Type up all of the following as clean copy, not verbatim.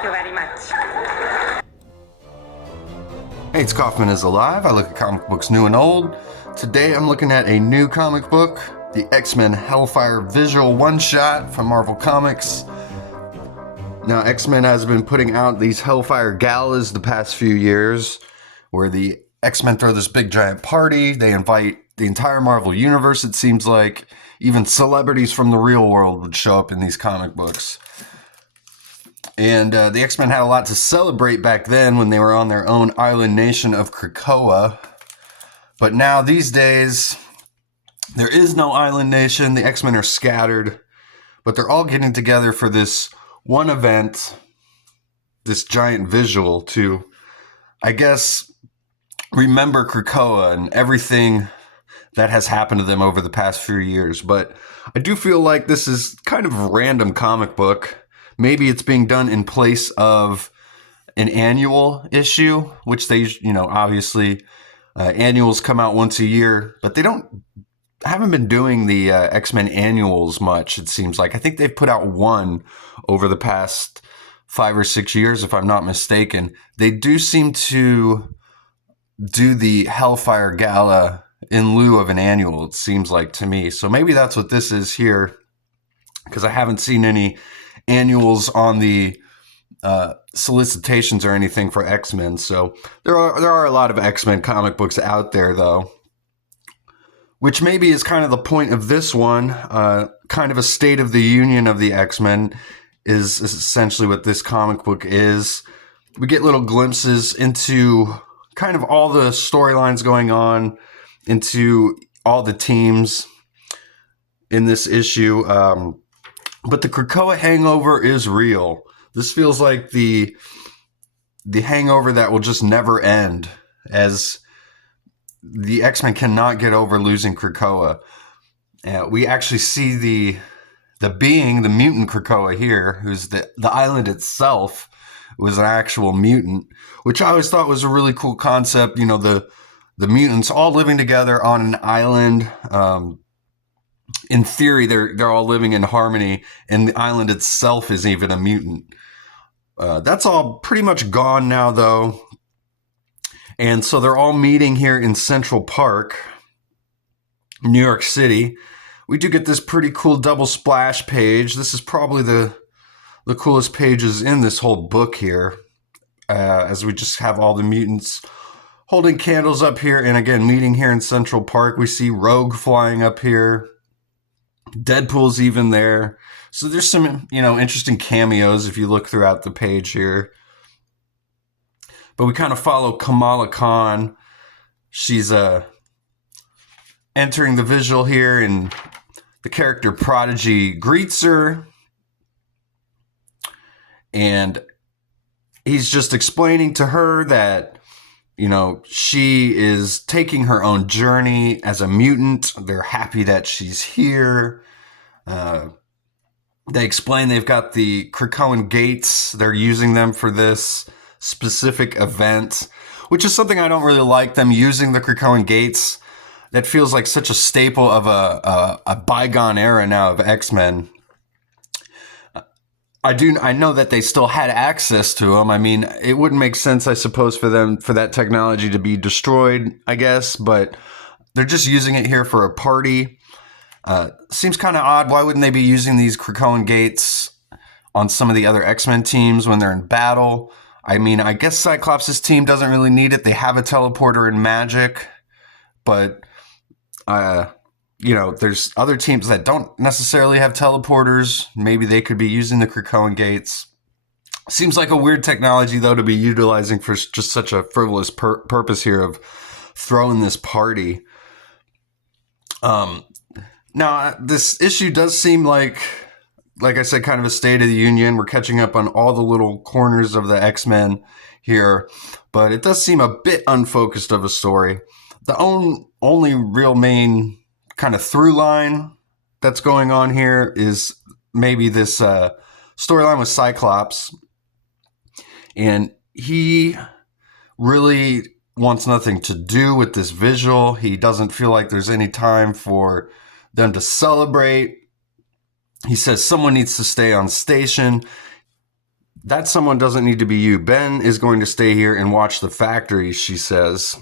Thank you very much. Hey, it's Kaufman is Alive. I look at comic books new and old. Today I'm looking at a new comic book, the X-Men HELLFIRE Visual one-shot from Marvel Comics. Now, X-Men has been putting out these HELLFIRE galas the past few years, where the X-Men throw this big giant party. They invite the entire Marvel Universe, it seems like. Even celebrities from the real world would show up in these comic books. And the X-Men had a lot to celebrate back then when they were on their own island nation of Krakoa. But now, these days, there is no island nation. The X-Men are scattered. But they're all getting together for this one event, this giant visual to, I guess, remember Krakoa and everything that has happened to them over the past few years. But I do feel like this is kind of a random comic book. Maybe it's being done in place of an annual issue, which they, obviously annuals come out once a year, but they haven't been doing the X-Men annuals much, it seems like. I think they've put out one over the past 5 or 6 years, if I'm not mistaken. They do seem to do the HELLFIRE Gala in lieu of an annual, it seems like to me. So maybe that's what this is here, because I haven't seen any annuals on the solicitations or anything for X-Men. So there are a lot of X-Men comic books out there, though, which maybe is kind of the point of this one. Kind of a state of the union of the X-Men is essentially what this comic book is. We get little glimpses into kind of all the storylines going on, into all the teams in this issue. But the Krakoa hangover is real. This feels like the hangover that will just never end, as the X-Men cannot get over losing Krakoa. We actually see the mutant Krakoa here, who's the island itself was an actual mutant, which I always thought was a really cool concept. The mutants all living together on an island. In theory, they're all living in harmony, and the island itself is even a mutant. That's all pretty much gone now, though. And so they're all meeting here in Central Park, New York City. We do get this pretty cool double splash page. This is probably the coolest pages in this whole book here, as we just have all the mutants holding candles up here. And again, meeting here in Central Park. We see Rogue flying up here. Deadpool's even there. So there's some, interesting cameos if you look throughout the page here. But we kind of follow Kamala Khan. She's entering the visual here, and the character Prodigy greets her. And he's just explaining to her that, she is taking her own journey as a mutant. They're happy that she's here. They explain they've got the Krakoan gates. They're using them for this specific event, which is something I don't really like, them using the Krakoan gates. That feels like such a staple of a bygone era now of X-Men. I know that they still had access to them. I mean, it wouldn't make sense, I suppose, for that technology to be destroyed, I guess, but they're just using it here for a party. Seems kind of odd. Why wouldn't they be using these Krakoan gates on some of the other X-Men teams when they're in battle? I mean, I guess Cyclops' team doesn't really need it. They have a teleporter and magic, but there's other teams that don't necessarily have teleporters. Maybe they could be using the Krakoan gates. Seems like a weird technology, though, to be utilizing for just such a frivolous purpose here of throwing this party. Now, this issue does seem like I said, kind of a state of the union. We're catching up on all the little corners of the X-Men here, but it does seem a bit unfocused of a story. The only real main kind of through line that's going on here is maybe this storyline with Cyclops, and he really wants nothing to do with this visual. He doesn't feel like there's any time for them to celebrate. He says someone needs to stay on station. That someone doesn't need to be you. Ben is going to stay here and watch the factory, she says.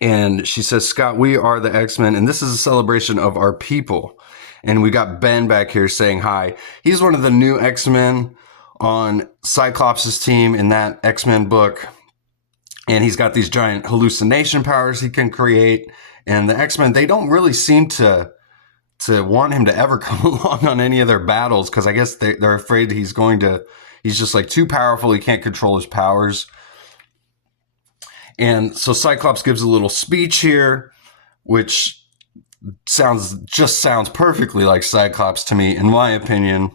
And she says, Scott, we are the X-Men, and this is a celebration of our people. And we got Ben back here saying hi. He's one of the new X-Men on Cyclops' team in that X-Men book. And he's got these giant hallucination powers he can create. And the X-Men, they don't really seem to want him to ever come along on any of their battles, because I guess they're afraid he's just like too powerful. He can't control his powers. And so Cyclops gives a little speech here, which sounds perfectly like Cyclops to me, in my opinion.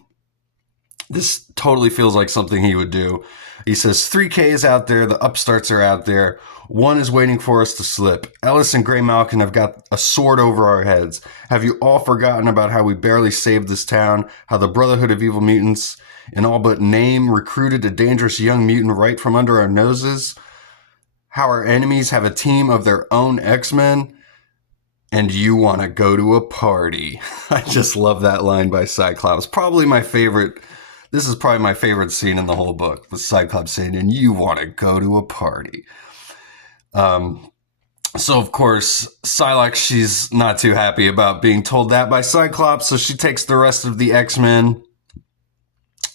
This totally feels like something he would do. He says, 3K is out there, the upstarts are out there. One is waiting for us to slip. Ellis and Grey Malkin have got a sword over our heads. Have you all forgotten about how we barely saved this town? How the Brotherhood of Evil Mutants, in all but name, recruited a dangerous young mutant right from under our noses? How our enemies have a team of their own X-Men? And you want to go to a party. I just love that line by Cyclops. Probably my favorite. This is probably my favorite scene in the whole book, with Cyclops saying, and you want to go to a party. So, of course, Psylocke, she's not too happy about being told that by Cyclops, so she takes the rest of the X-Men,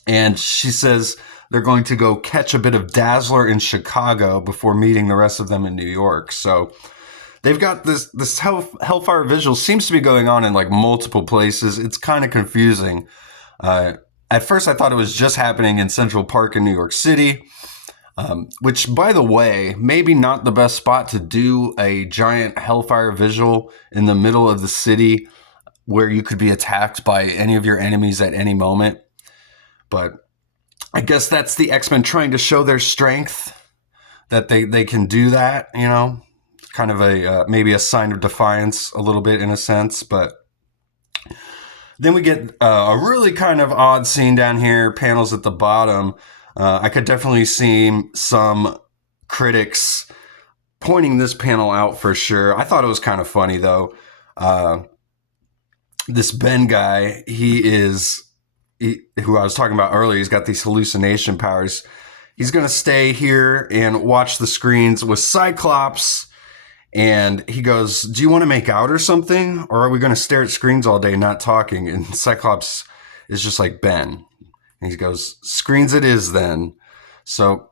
and she says they're going to go catch a bit of Dazzler in Chicago before meeting the rest of them in New York. So they've got this Hellfire Vigil seems to be going on in like multiple places. It's kind of confusing. At first, I thought it was just happening in Central Park in New York City, which, by the way, maybe not the best spot to do a giant Hellfire Vigil in the middle of the city where you could be attacked by any of your enemies at any moment. But I guess that's the X-Men trying to show their strength, that they can do that, you know, kind of a maybe a sign of defiance a little bit in a sense. But then we get a really kind of odd scene down here, panels at the bottom. I could definitely see some critics pointing this panel out for sure. I thought it was kind of funny, though. This Ben guy, who I was talking about earlier, he's got these hallucination powers. He's going to stay here and watch the screens with Cyclops. And he goes, do you want to make out or something? Or are we going to stare at screens all day not talking? And Cyclops is just like, Ben. And he goes, screens it is then. So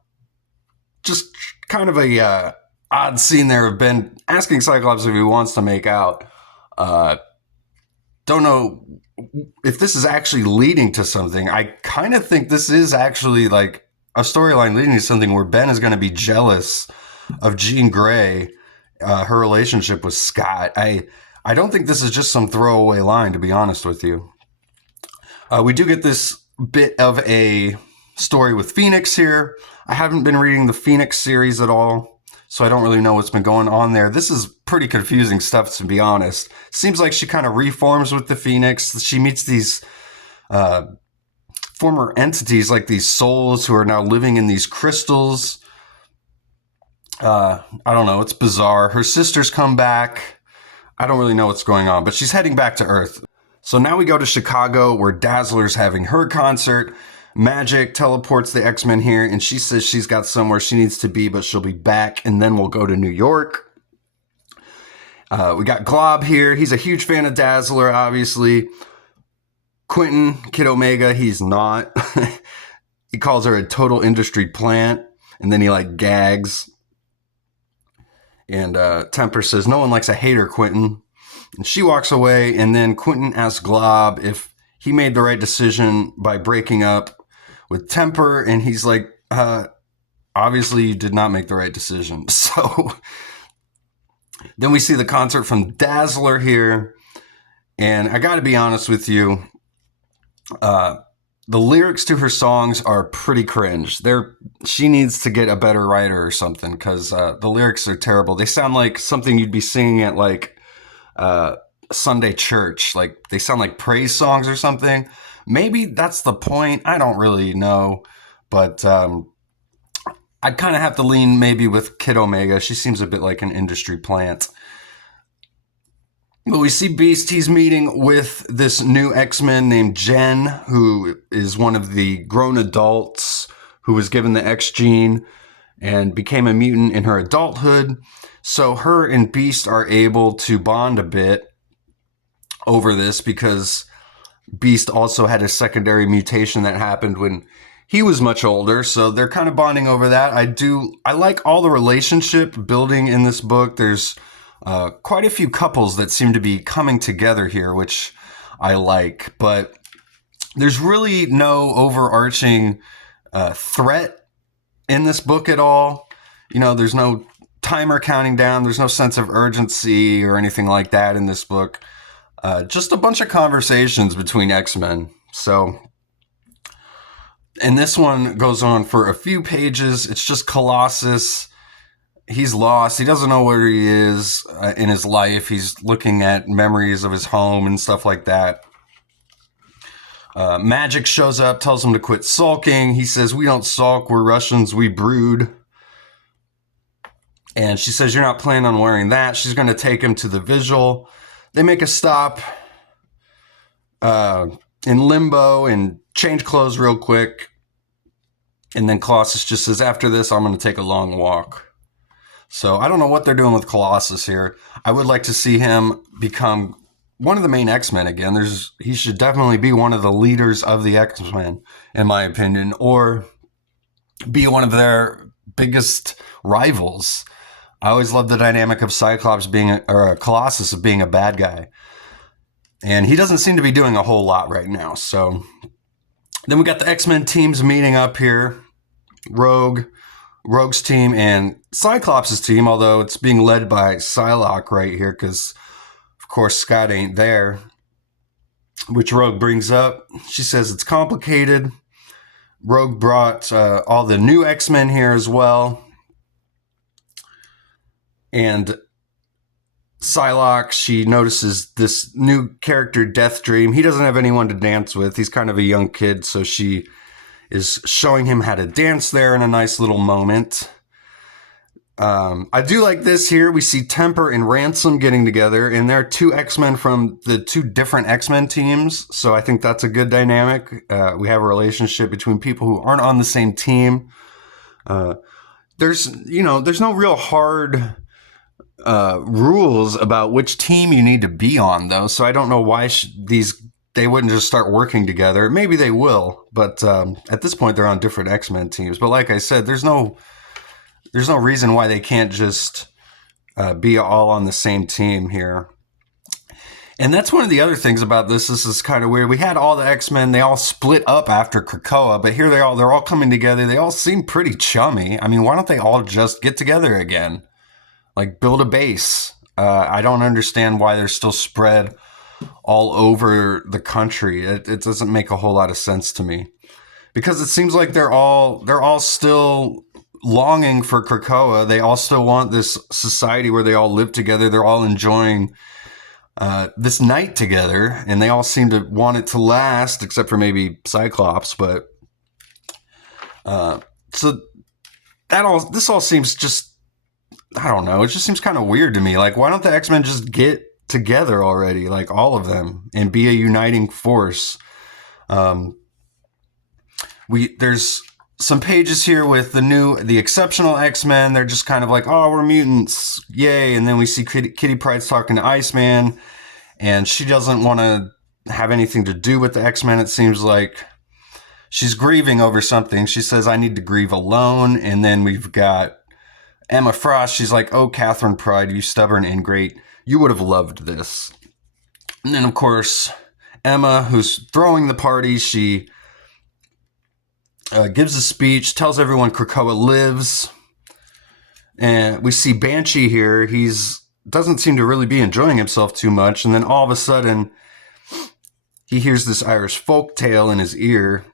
just kind of a odd scene there of Ben asking Cyclops if he wants to make out. Don't know if this is actually leading to something. I kind of think this is actually like a storyline leading to something where Ben is going to be jealous of Jean Grey, her relationship with Scott. I don't think this is just some throwaway line, to be honest with you. We do get this bit of a story with Phoenix here. I haven't been reading the Phoenix series at all, so I don't really know what's been going on there. This is pretty confusing stuff, to be honest. Seems like she kind of reforms with the Phoenix. She meets these former entities, like these souls who are now living in these crystals. I don't know. It's bizarre. Her sisters come back. I don't really know what's going on, but she's heading back to Earth. So now we go to Chicago, where Dazzler's having her concert. Magic teleports the X-Men here, and she says she's got somewhere she needs to be, but she'll be back, and then we'll go to New York. We got Glob here. He's a huge fan of Dazzler, obviously. Quentin, Kid Omega, he's not. He calls her a total industry plant, and then he like gags. And Temper says, no one likes a hater, Quentin. And she walks away, and then Quentin asks Glob if he made the right decision by breaking up with Temper, and he's like, obviously you did not make the right decision. So then we see the concert from Dazzler here, and I gotta be honest with you, the lyrics to her songs are pretty cringe. She needs to get a better writer or something, because the lyrics are terrible. They sound like something you'd be singing at like Sunday church. Like they sound like praise songs or something. Maybe that's the point. I don't really know, but I'd kind of have to lean maybe with Kid Omega. She seems a bit like an industry plant. But we see Beast, he's meeting with this new X-Men named Jen, who is one of the grown adults who was given the X gene and became a mutant in her adulthood. So her and Beast are able to bond a bit over this because Beast also had a secondary mutation that happened when he was much older. So they're kind of bonding over that. I like all the relationship building in this book. There's quite a few couples that seem to be coming together here, which I like. But there's really no overarching threat in this book at all. You know, there's no timer counting down. There's no sense of urgency or anything like that in this book. Just a bunch of conversations between X-Men. So, and this one goes on for a few pages. It's just Colossus. He's lost. He doesn't know where he is in his life. He's looking at memories of his home and stuff like that. Magic shows up, tells him to quit sulking. He says, "We don't sulk. We're Russians. We brood." And she says, "You're not planning on wearing that." She's going to take him to the Vigil. They make a stop in Limbo and change clothes real quick. And then Colossus just says, "After this, I'm going to take a long walk." So I don't know what they're doing with Colossus here. I would like to see him become one of the main X-Men again. He should definitely be one of the leaders of the X-Men, in my opinion, or be one of their biggest rivals. I always loved the dynamic of Cyclops or Colossus being a bad guy. And he doesn't seem to be doing a whole lot right now. So then we got the X-Men teams meeting up here. Rogue's team and Cyclops' team, although it's being led by Psylocke right here because, of course, Scott ain't there, which Rogue brings up. She says it's complicated. Rogue brought all the new X-Men here as well. And Psylocke, she notices this new character, Deathstream. He doesn't have anyone to dance with. He's kind of a young kid, so she is showing him how to dance there in a nice little moment. I do like this here. We see Temper and Ransom getting together, and they're two X-Men from the two different X-Men teams, so I think that's a good dynamic. We have a relationship between people who aren't on the same team. There's no real hard rules about which team you need to be on, though, so I don't know why they wouldn't just start working together. Maybe they will, but at this point they're on different X-Men teams. But like I said, there's no reason why they can't just be all on the same team here. And that's one of the other things about this. This is kind of weird. We had all the X-Men, they all split up after Krakoa, but here they're all coming together. They all seem pretty chummy. I mean, why don't they all just get together again? Like, build a base. I don't understand why they're still spread all over the country. It doesn't make a whole lot of sense to me, because it seems like they're all still longing for Krakoa. They all still want this society where they all live together. They're all enjoying this night together, and they all seem to want it to last, except for maybe Cyclops. But so this all seems just, I don't know. It just seems kind of weird to me. Like, why don't the X-Men just get together already, like all of them, and be a uniting force? There's some pages here with the exceptional X-Men. They're just kind of like, "Oh, we're mutants, yay!" And then we see Kitty Pryde's talking to Iceman, and she doesn't want to have anything to do with the X-Men. It seems like she's grieving over something. She says, "I need to grieve alone." And then we've got Emma Frost. She's like, "Oh, Catherine Pryde, you stubborn ingrate. You would have loved this." And then, of course, Emma, who's throwing the party, she gives a speech, tells everyone Krakoa lives. And we see Banshee here. Doesn't seem to really be enjoying himself too much. And then all of a sudden, he hears this Irish folk tale in his ear.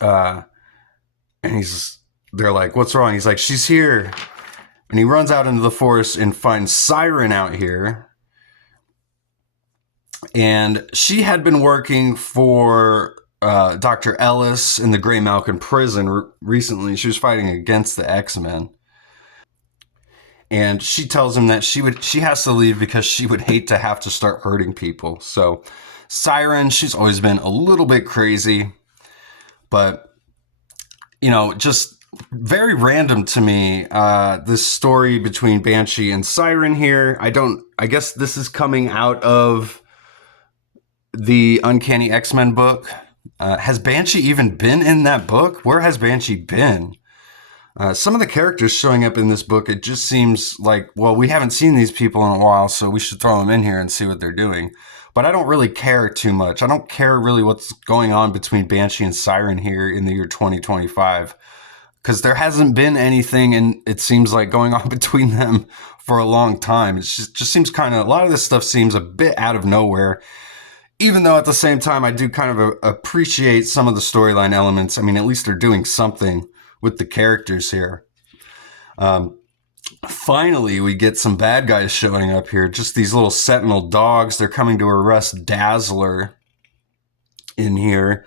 And they're like, "What's wrong?" He's like, "She's here." And he runs out into the forest and finds Siren out here. And she had been working for Dr. Ellis in the Grey Malkin prison recently. She was fighting against the X-Men. And she tells him that she has to leave because she would hate to have to start hurting people. So Siren, she's always been a little bit crazy, but just very random to me, this story between Banshee and Siren here. I guess this is coming out of the Uncanny X-Men book. Has Banshee even been in that book? Where has Banshee been? Some of the characters showing up in this book, it just seems like, well, we haven't seen these people in a while, so we should throw them in here and see what they're doing. But I don't really care too much. I don't care really what's going on between Banshee and Siren here in the year 2025. Because there hasn't been anything, and it seems like, going on between them for a long time. It just seems kind of, a lot of this stuff seems a bit out of nowhere. Even though at the same time, I do kind of appreciate some of the storyline elements. I mean, at least they're doing something with the characters here. Finally, we get some bad guys showing up here. Just these little sentinel dogs. They're coming to arrest Dazzler in here.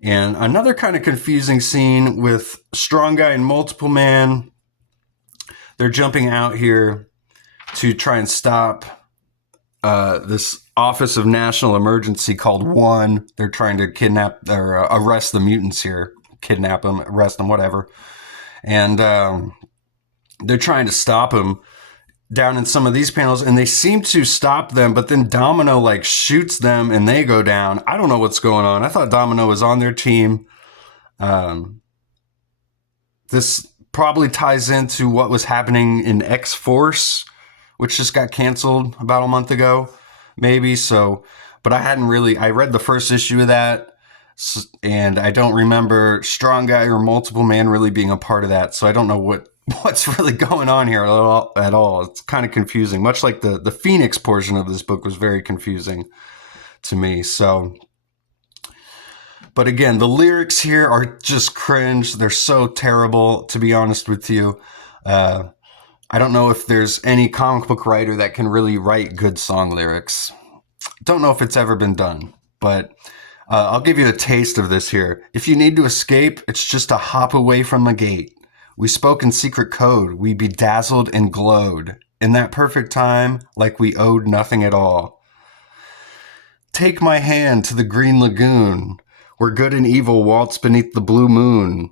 And another kind of confusing scene with Strong Guy and Multiple Man. They're jumping out here to try and stop this Office of National Emergency called One. They're trying to kidnap or arrest the mutants here. Kidnap them, arrest them, whatever. And they're trying to stop them down in some of these panels, and they seem to stop them, but then Domino shoots them and they go down. I don't know what's going on. I thought Domino was on their team. This probably ties into what was happening in X-Force, which just got canceled about a month ago, maybe. So, but I read the first issue of that, and I don't remember Strong Guy or Multiple Man really being a part of that. So I don't know what's really going on here at all. It's kind of confusing, much like the Phoenix portion of this book was very confusing to me. So, but again, the lyrics here are just cringe. They're so terrible, to be honest with you. I don't know if there's any comic book writer that can really write good song lyrics. Don't know if it's ever been done, but I'll give you a taste of this here. If you need to escape, it's just a hop away from the gate. We spoke in secret code. We bedazzled and glowed. In that perfect time, like we owed nothing at all. Take my hand to the green lagoon, where good and evil waltz beneath the blue moon.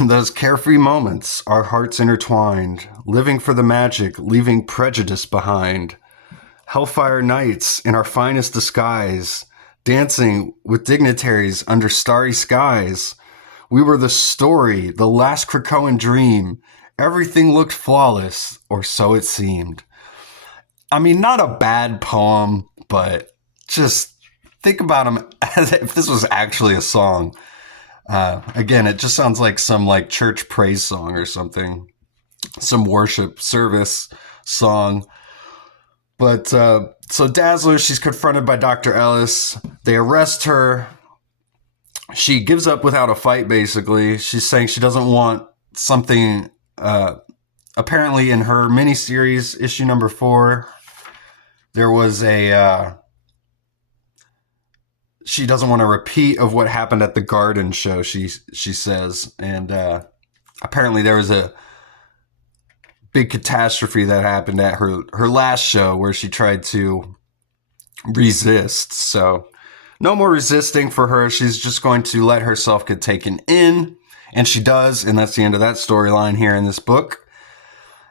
Those carefree moments, our hearts intertwined, living for the magic, leaving prejudice behind. Hellfire nights in our finest disguise, dancing with dignitaries under starry skies. We were the story, the last Krakoan dream. Everything looked flawless, or so it seemed. I mean, not a bad poem, but just think about them as if this was actually a song. Again, it just sounds like some church praise song or something, some worship service song. But so Dazzler, she's confronted by Dr. Ellis. They arrest her. She gives up without a fight, basically. She's saying she doesn't want something. Apparently, in her miniseries, issue number 4, there was she doesn't want a repeat of what happened at the Garden show, she says. And apparently there was a big catastrophe that happened at her last show where she tried to resist. So no more resisting for her. She's just going to let herself get taken in. And she does. And that's the end of that storyline here in this book.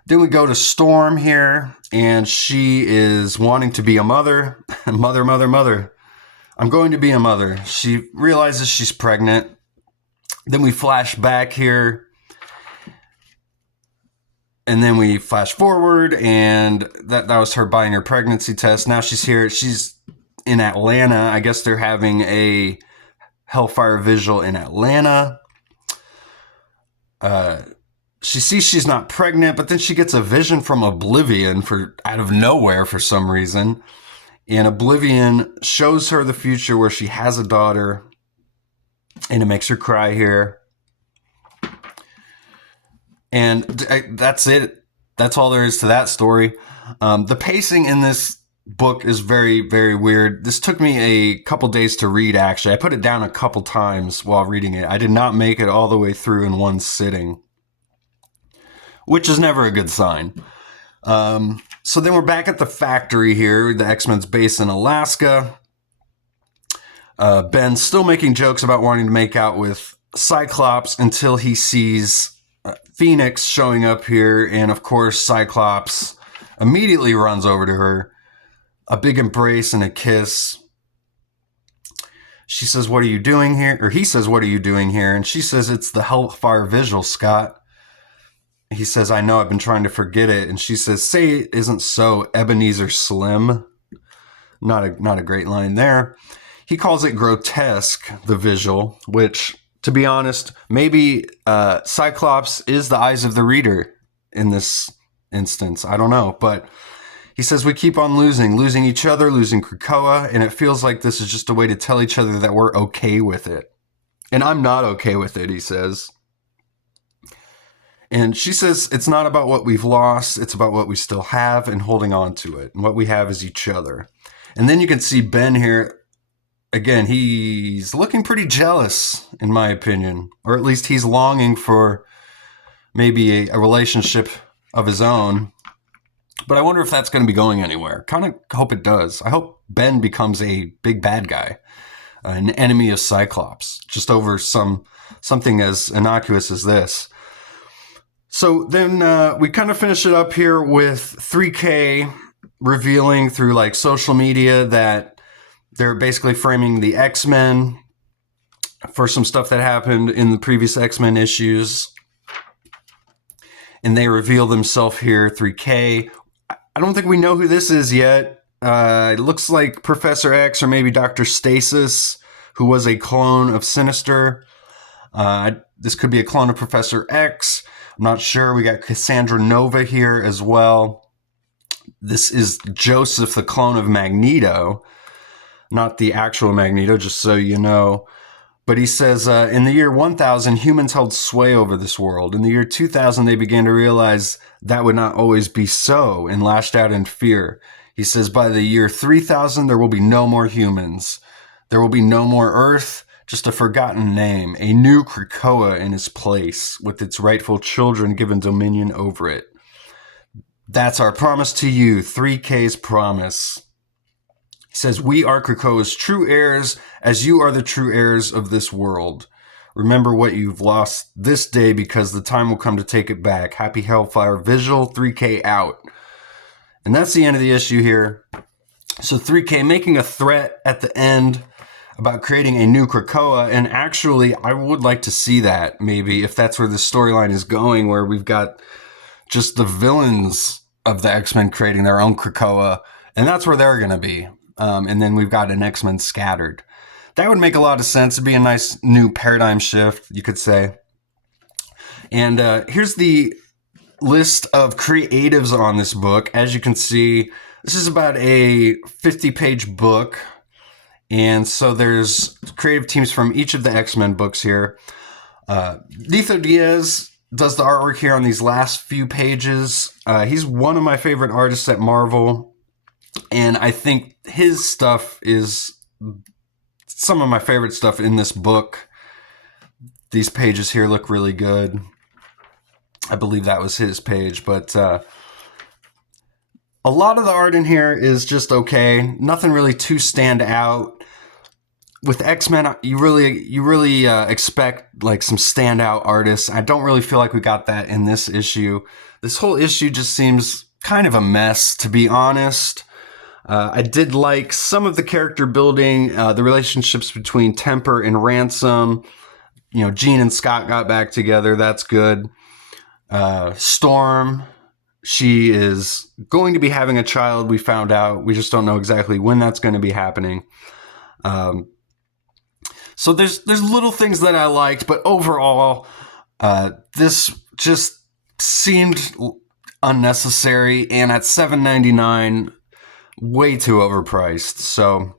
Then we go to Storm here. And she is wanting to be a mother. Mother. I'm going to be a mother. She realizes she's pregnant. Then we flash back here. And then we flash forward, and that was her buying her pregnancy test. Now she's here. She's in Atlanta. I guess they're having a HELLFIRE Vigil in Atlanta. She sees she's not pregnant, but then she gets a vision from Oblivion out of nowhere for some reason. And Oblivion shows her the future where she has a daughter, and it makes her cry here. And that's it. That's all there is to that story. The pacing in this book is very, very weird. This took me a couple days to read, actually. I put it down a couple times while reading it. I did not make it all the way through in one sitting. which is never a good sign. So then we're back at the factory here. The X-Men's base in Alaska. Ben's still making jokes about wanting to make out with Cyclops until he sees Phoenix showing up here. And of course, Cyclops immediately runs over to her. A big embrace and a kiss. She says, "What are you doing here?" Or he says, "What are you doing here?" And she says, "It's the HELLFIRE Vigil, Scott." He says, "I know, I've been trying to forget it." And she says, "Say it isn't so, Ebenezer Slim." Not a great line there. He calls it grotesque, the Vigil, which, to be honest, maybe Cyclops is the eyes of the reader in this instance. I don't know, but he says, "We keep on losing each other, losing Krakoa, and it feels like this is just a way to tell each other that we're okay with it." And I'm not okay with it, he says. And she says, "It's not about what we've lost, it's about what we still have and holding on to it. And what we have is each other." And then you can see Ben here. Again, he's looking pretty jealous, in my opinion. Or at least he's longing for maybe a relationship of his own. But I wonder if that's going to be going anywhere. Kind of hope it does. I hope Ben becomes a big bad guy, an enemy of Cyclops, just over something as innocuous as this. So then we kind of finish it up here with 3K revealing through like social media that they're basically framing the X-Men for some stuff that happened in the previous X-Men issues. And they reveal themselves here, 3K. I don't think we know who this is yet. It looks like Professor X or maybe Dr. Stasis, who was a clone of Sinister. This could be a clone of Professor X. I'm not sure. We got Cassandra Nova here as well. This is Joseph, the clone of Magneto. Not the actual Magneto, just so you know. But he says, in the year 1000, humans held sway over this world. In the year 2000, they began to realize that would not always be so and lashed out in fear. He says, by the year 3000, there will be no more humans. There will be no more Earth, just a forgotten name, a new Krakoa in its place, with its rightful children given dominion over it. That's our promise to you, 3K's promise. He says, we are Krakoa's true heirs, as you are the true heirs of this world. Remember what you've lost this day, because the time will come to take it back. Happy Hellfire Vigil, 3K out. And that's the end of the issue here. So 3K making a threat at the end about creating a new Krakoa. And actually, I would like to see that, maybe, if that's where the storyline is going, where we've got just the villains of the X-Men creating their own Krakoa. And that's where they're going to be. And then we've got an X-Men scattered. That would make a lot of sense. It'd be a nice new paradigm shift, you could say. And here's the list of creatives on this book. As you can see, this is about a 50-page book. And so there's creative teams from each of the X-Men books here. Lito Diaz does the artwork here on these last few pages. He's one of my favorite artists at Marvel. And I think his stuff is some of my favorite stuff in this book. These pages here look really good. I believe that was his page, but a lot of the art in here is just okay. Nothing really too stand out. With X-Men, you really expect like some standout artists. I don't really feel like we got that in this issue. This whole issue just seems kind of a mess, to be honest. I did like some of the character building, the relationships between Temper and Ransom. You know, Jean and Scott got back together. That's good. Storm, she is going to be having a child, we found out. We just don't know exactly when that's going to be happening. So there's little things that I liked, but overall, this just seemed unnecessary, and at $7.99, way too overpriced. So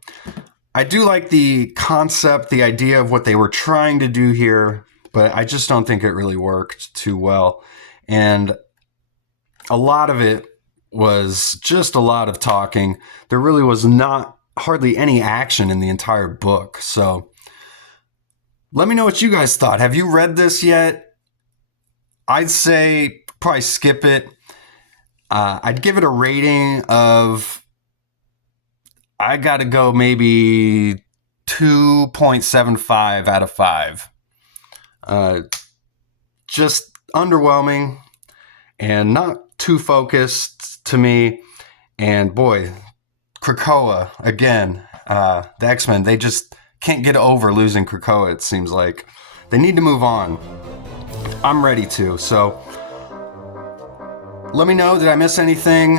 I do like the concept, the idea of what they were trying to do here, but I just don't think it really worked too well. And a lot of it was just a lot of talking. There really was not hardly any action in the entire book. So let me know what you guys thought. Have you read this yet? I'd say probably skip it. I'd give it a rating of, I gotta go maybe 2.75 out of 5. Just underwhelming and not too focused to me. And boy, Krakoa, again, the X-Men, they just can't get over losing Krakoa, it seems like. They need to move on. I'm ready to, so let me know, did I miss anything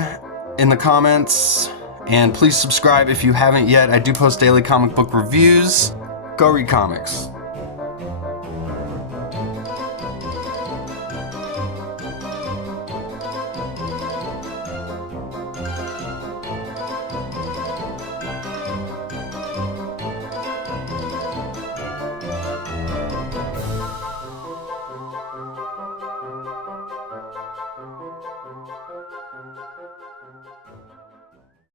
in the comments? And please subscribe if you haven't yet. I do post daily comic book reviews. Go read comics.